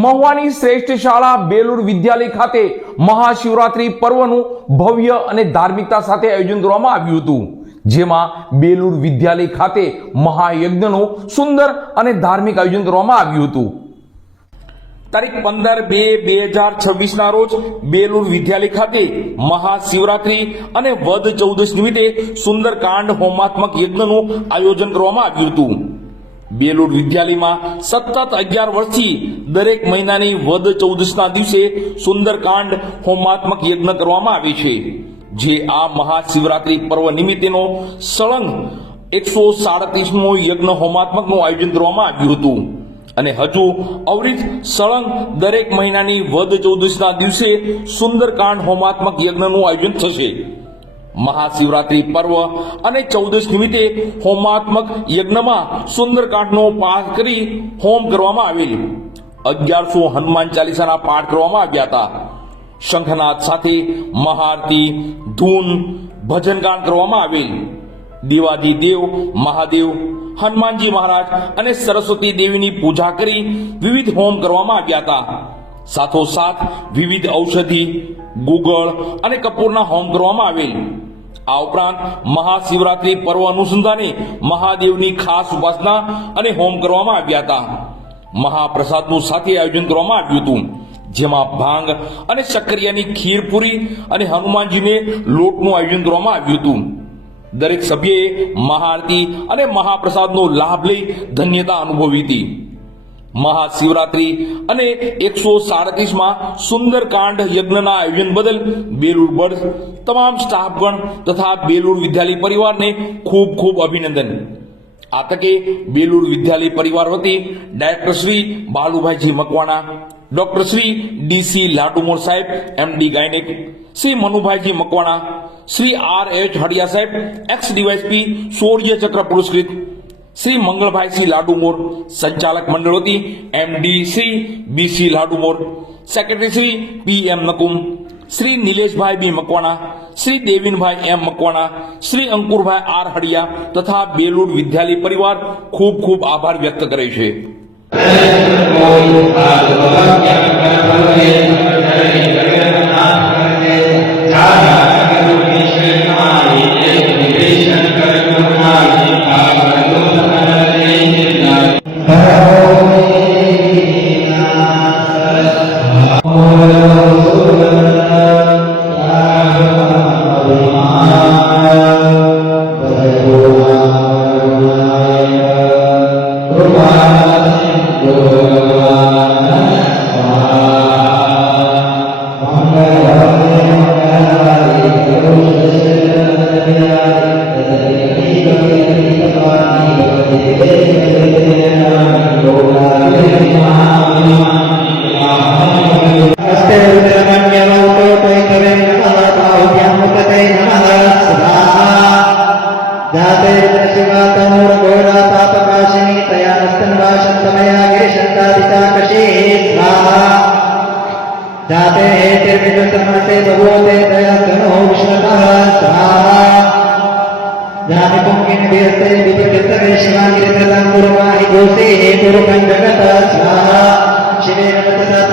મહુવાની શ્રેષ્ઠ શાળા બેલુર વિદ્યાલય ખાતે મહાશિવરાત્રી પર્વનું ભવ્ય અને ધાર્મિકતા સાથે આયોજન કરવામાં આવ્યું હતું. જેમાં બેલુર વિદ્યાલય ખાતે મહાયજ્ઞનું સુંદર અને ધાર્મિક આયોજન કરવામાં આવ્યું હતું. તારીખ પંદર બે બે હજાર છવ્વીસના રોજ બેલુર વિદ્યાલય ખાતે મહાશિવરાત્રી અને વદ ચૌદશ નિમિત્તે સુંદરકાંડ હોમાત્મક યજ્ઞનું આયોજન કરવામાં આવ્યું હતું. બેલુર વિદ્યાલયમાં સતત અગિયાર વર્ષથી દરેક મહિનાની વદ ચૌદસના દિવસે સુંદરકાંડ હોમાત્મક યજ્ઞ કરવામાં આવે છે, જે આ મહાશિવરાત્રી પર્વ નિમિત્તેનો સળંગ એકસો સાડત્રીસમો યજ્ઞ હોમાત્મકનું આયોજન કરવામાં આવ્યું હતું. અને હજુ અવરિત સળંગ દરેક મહિનાની વદ ચૌદસના દિવસે સુંદરકાંડ હોમાત્મક યજ્ઞનું આયોજન થશે. મહાશિવરાત્રી પર્વ અને ચૌદશ નિમિત્તે હોમાત્મક યજ્ઞમાં સુંદરકાંઠનો પાઠ કરી હોમ કરવામાં આવેલ. અગિયારસો હનુમાન ચાલીસાના પાઠ કરવામાં આવ્યા હતા. શંખનાદ સાથે મહાઆરતી, ધૂન, ભજનગાન કરવામાં આવેલ. દેવાજી દેવ, મહાદેવ, હનુમાનજી મહારાજ અને સરસ્વતી દેવીની પૂજા કરી વિવિધ હોમ કરવામાં આવ્યા હતા. સાથોસાથ વિવિધ ઔષધિ, ગુગળ અને કપૂરના હોમ કરવામાં આવેલ. આ ઉપરાંત મહાશિવરાત્રી પર્વ અનુસંધાને મહાદેવની ખાસ ઉપાસના અને હોમ કરવામાં આવ્યા હતા. મહાપ્રસાદનું સાથે આયોજન કરવામાં આવ્યું હતું, જેમાં ભાંગ અને સક્રિયાની ખીરપુરી અને હનુમાનજીને લોટનું આયોજન કરવામાં આવ્યું હતું. દરેક સભ્યએ મહાઆરતી અને મહાપ્રસાદનો લાભ લઈ ધન્યતા અનુભવી હતી. મહાશિવરાત્રી અને એકસો સાડત્રીસમાં સુંદરકાંડ યજ્ઞના આયોજન બદલ બેલુર બર્થ તમામ સ્ટાફગણ તથા બેલુર વિદ્યાલય પરિવારને ખૂબ ખૂબ અભિનંદન. આ તકે બેલુર વિદ્યાલય પરિવાર વતી director Shri Balubhaiji Makwana, doctor Shri DC Ladumor સાહેબ, MD gynaec, Shri Manubhaiji Makwana, Shri R H Hadiya સાહેબ, એક્સ ડીવાયસપી શૌર્ય ચક્ર પુરસ્કૃત શ્રી મંગળભાઈ મંગળભાઈસિંહ લાડુમોર સંચાલક મંડળ વતી MD Shri BC Ladumor secretary Shri P M Nakum, Shri Nileshbhai B Makwana, Shri Devinbhai M Makwana, Shri Ankurbhai R Hadiya તથા બેલુર વિદ્યાલય પરિવાર ખૂબ ખૂબ આભાર વ્યક્ત કરે છે. જાતે શિવા તમુર ગોરા તાપકાશિની તયા નસ્તન વાસન સમયા ગિરિશંકાદિકા કશે સ્વાહા જાતે તિર્વિદ સમસે ભગવતે તયા ધનો વિષ્ણુતઃ સ્વાહા જાતે કુંકિન વ્યસ્તે વિપતિસ્તવે શિવાગિરિતલાં ગુરુમાહિ ગોસે ગુરુકં જગત સ્વાહા શિવે નમતતા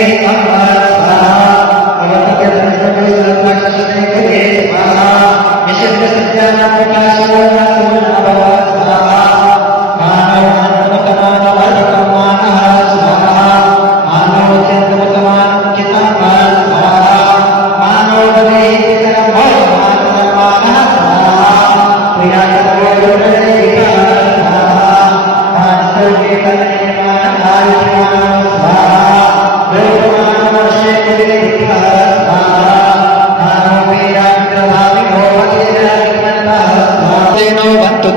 Hey,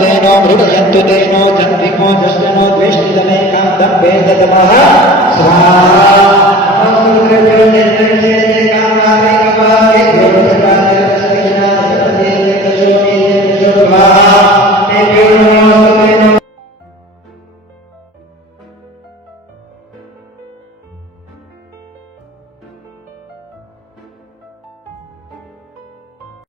तेनो मृडयन्तु तेनो चन्द्रिको दृष्टनो द्वेष्टितमे कान्तं वेदतमः स्वाहा